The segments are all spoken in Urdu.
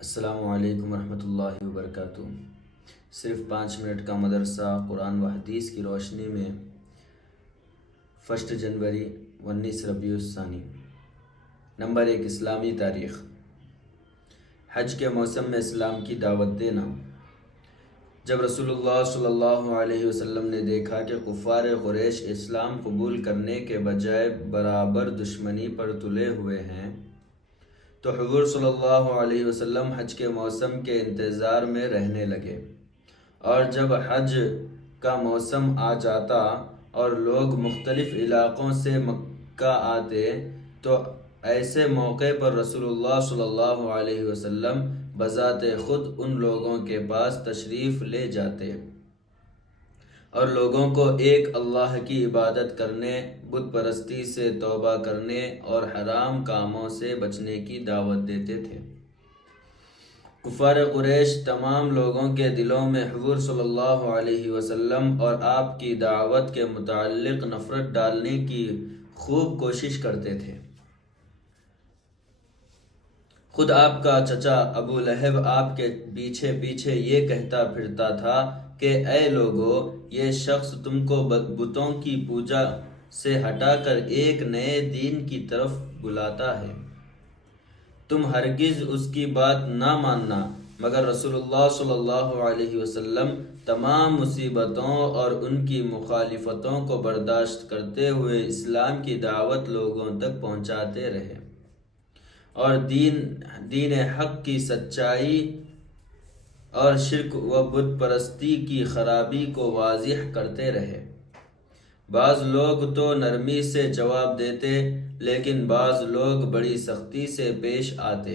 السلام علیکم ورحمۃ اللہ وبرکاتہ۔ صرف 5 منٹ کا مدرسہ قرآن و حدیث کی روشنی میں 1 جنوری 19 ربیع الثانی۔ نمبر 1، اسلامی تاریخ۔ حج کے موسم میں اسلام کی دعوت دینا۔ جب رسول اللہ صلی اللہ علیہ وسلم نے دیکھا کہ کفار قریش اسلام قبول کرنے کے بجائے برابر دشمنی پر تلے ہوئے ہیں، تو حضور صلی اللہ علیہ وسلم حج کے موسم کے انتظار میں رہنے لگے، اور جب حج کا موسم آ جاتا اور لوگ مختلف علاقوں سے مکہ آتے تو ایسے موقع پر رسول اللہ صلی اللہ علیہ وسلم بذات خود ان لوگوں کے پاس تشریف لے جاتے اور لوگوں کو ایک اللہ کی عبادت کرنے، بت پرستی سے توبہ کرنے اور حرام کاموں سے بچنے کی دعوت دیتے تھے۔ کفار قریش تمام لوگوں کے دلوں میں حضور صلی اللہ علیہ وسلم اور آپ کی دعوت کے متعلق نفرت ڈالنے کی خوب کوشش کرتے تھے۔ خود آپ کا چچا ابو لہب آپ کے پیچھے پیچھے یہ کہتا پھرتا تھا کہ اے لوگو، یہ شخص تم کو بتوں کی پوجا سے ہٹا کر ایک نئے دین کی طرف بلاتا ہے، تم ہرگز اس کی بات نہ ماننا۔ مگر رسول اللہ صلی اللہ علیہ وسلم تمام مصیبتوں اور ان کی مخالفتوں کو برداشت کرتے ہوئے اسلام کی دعوت لوگوں تک پہنچاتے رہے اور دین حق کی سچائی اور شرک و بت پرستی کی خرابی کو واضح کرتے رہے۔ بعض لوگ تو نرمی سے جواب دیتے، لیکن بعض لوگ بڑی سختی سے پیش آتے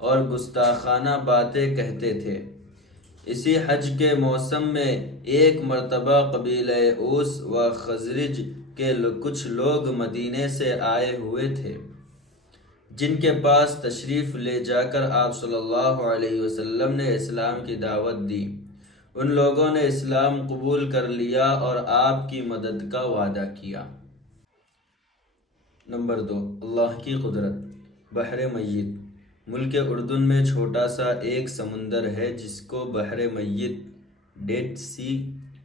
اور گستاخانہ باتیں کہتے تھے۔ اسی حج کے موسم میں ایک مرتبہ قبیلہ اوس و خزرج کے کچھ لوگ مدینے سے آئے ہوئے تھے، جن کے پاس تشریف لے جا کر آپ صلی اللہ علیہ وسلم نے اسلام کی دعوت دی۔ ان لوگوں نے اسلام قبول کر لیا اور آپ کی مدد کا وعدہ کیا۔ نمبر 2، اللہ کی قدرت۔ بحر میت۔ ملک اردن میں چھوٹا سا ایک سمندر ہے جس کو بحر میت، ڈیڈ سی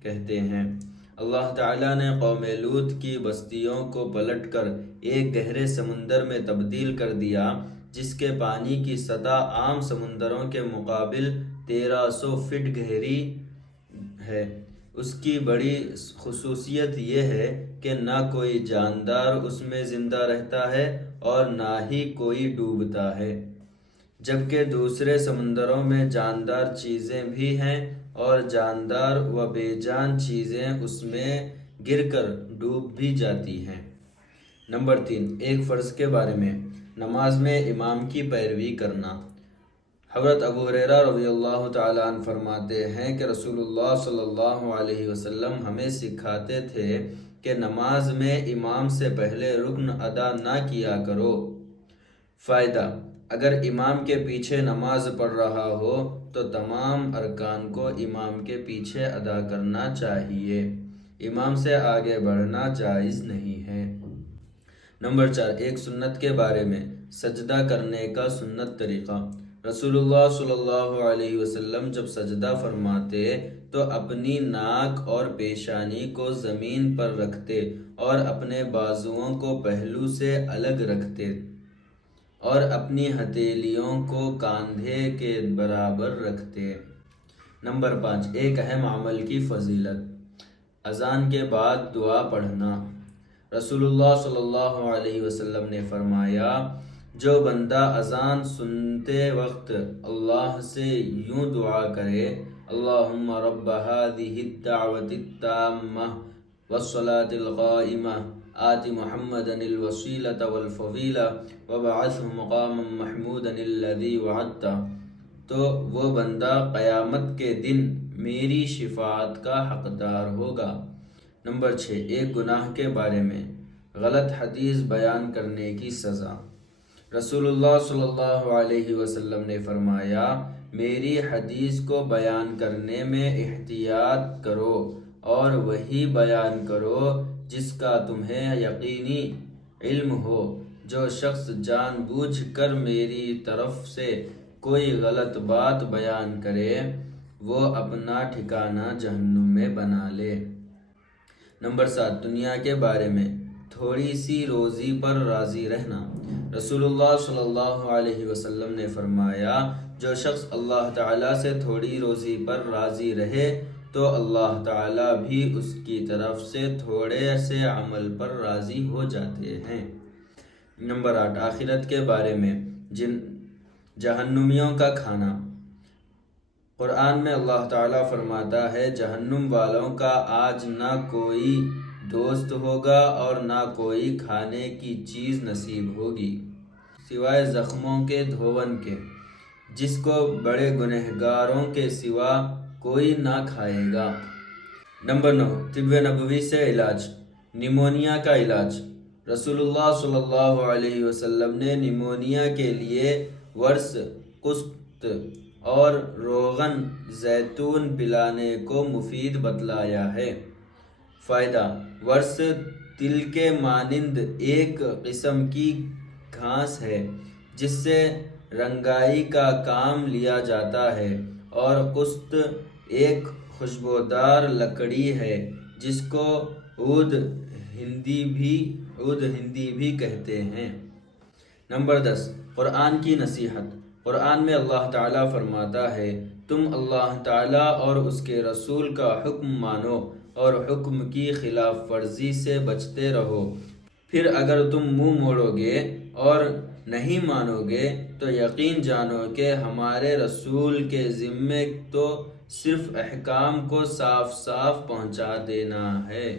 کہتے ہیں۔ اللہ تعالیٰ نے قوم لوط کی بستیوں کو پلٹ کر ایک گہرے سمندر میں تبدیل کر دیا، جس کے پانی کی سطح عام سمندروں کے مقابل 1300 فٹ گہری ہے۔ اس کی بڑی خصوصیت یہ ہے کہ نہ کوئی جاندار اس میں زندہ رہتا ہے اور نہ ہی کوئی ڈوبتا ہے، جبکہ دوسرے سمندروں میں جاندار چیزیں بھی ہیں اور جاندار و بے جان چیزیں اس میں گر کر ڈوب بھی جاتی ہیں۔ نمبر 3، ایک فرض کے بارے میں۔ نماز میں امام کی پیروی کرنا۔ حضرت ابو ہریرہ رضی اللہ تعالیٰ عنہ فرماتے ہیں کہ رسول اللہ صلی اللہ علیہ وسلم ہمیں سکھاتے تھے کہ نماز میں امام سے پہلے رکن ادا نہ کیا کرو۔ فائدہ: اگر امام کے پیچھے نماز پڑھ رہا ہو تو تمام ارکان کو امام کے پیچھے ادا کرنا چاہیے، امام سے آگے بڑھنا جائز نہیں ہے۔ نمبر 4، ایک سنت کے بارے میں۔ سجدہ کرنے کا سنت طریقہ۔ رسول اللہ صلی اللہ علیہ وسلم جب سجدہ فرماتے تو اپنی ناک اور پیشانی کو زمین پر رکھتے اور اپنے بازوؤں کو پہلو سے الگ رکھتے اور اپنی ہتھیلیوں کو کاندھے کے برابر رکھتے۔ نمبر 5، ایک اہم عمل کی فضیلت۔ اذان کے بعد دعا پڑھنا۔ رسول اللہ صلی اللہ علیہ وسلم نے فرمایا، جو بندہ اذان سنتے وقت اللہ سے یوں دعا کرے، اللہم رب هذه الدعوة التامة والصلاة القائمة آت محمدا الوسیلة والفضیلة وابعثه مقاما محمودا الذی وعدتہ، تو وہ بندہ قیامت کے دن میری شفاعت کا حقدار ہوگا۔ نمبر 6، ایک گناہ کے بارے میں۔ غلط حدیث بیان کرنے کی سزا۔ رسول اللہ صلی اللہ علیہ وسلم نے فرمایا، میری حدیث کو بیان کرنے میں احتیاط کرو اور وہی بیان کرو جس کا تمہیں یقینی علم ہو۔ جو شخص جان بوجھ کر میری طرف سے کوئی غلط بات بیان کرے وہ اپنا ٹھکانہ جہنم میں بنا لے۔ نمبر 7، دنیا کے بارے میں تھوڑی سی روزی پر راضی رہنا۔ رسول اللہ صلی اللہ علیہ وسلم نے فرمایا، جو شخص اللہ تعالیٰ سے تھوڑی روزی پر راضی رہے تو اللہ تعالیٰ بھی اس کی طرف سے تھوڑے سے عمل پر راضی ہو جاتے ہیں۔ نمبر 8، آخرت کے بارے میں جہنمیوں کا کھانا۔ قرآن میں اللہ تعالیٰ فرماتا ہے، جہنم والوں کا آج نہ کوئی دوست ہوگا اور نہ کوئی کھانے کی چیز نصیب ہوگی سوائے زخموں کے دھون کے، جس کو بڑے گنہگاروں کے سوا کوئی نہ کھائے گا۔ نمبر 9، طب نبوی سے علاج۔ نمونیا کا علاج۔ رسول اللہ صلی اللہ علیہ وسلم نے نمونیا کے لیے ورس، قسط اور روغن زیتون پلانے کو مفید بتلایا ہے۔ فائدہ: ورس تل کے مانند ایک قسم کی گھاس ہے جس سے رنگائی کا کام لیا جاتا ہے، اور قسط ایک خوشبودار لکڑی ہے جس کو عود ہندی بھی کہتے ہیں۔ نمبر 10، قرآن کی نصیحت۔ قرآن میں اللہ تعالیٰ فرماتا ہے، تم اللہ تعالیٰ اور اس کے رسول کا حکم مانو اور حکم کی خلاف ورزی سے بچتے رہو، پھر اگر تم منہ موڑو گے اور نہیں مانو گے تو یقین جانو کہ ہمارے رسول کے ذمے تو صرف احکام کو صاف صاف پہنچا دینا ہے۔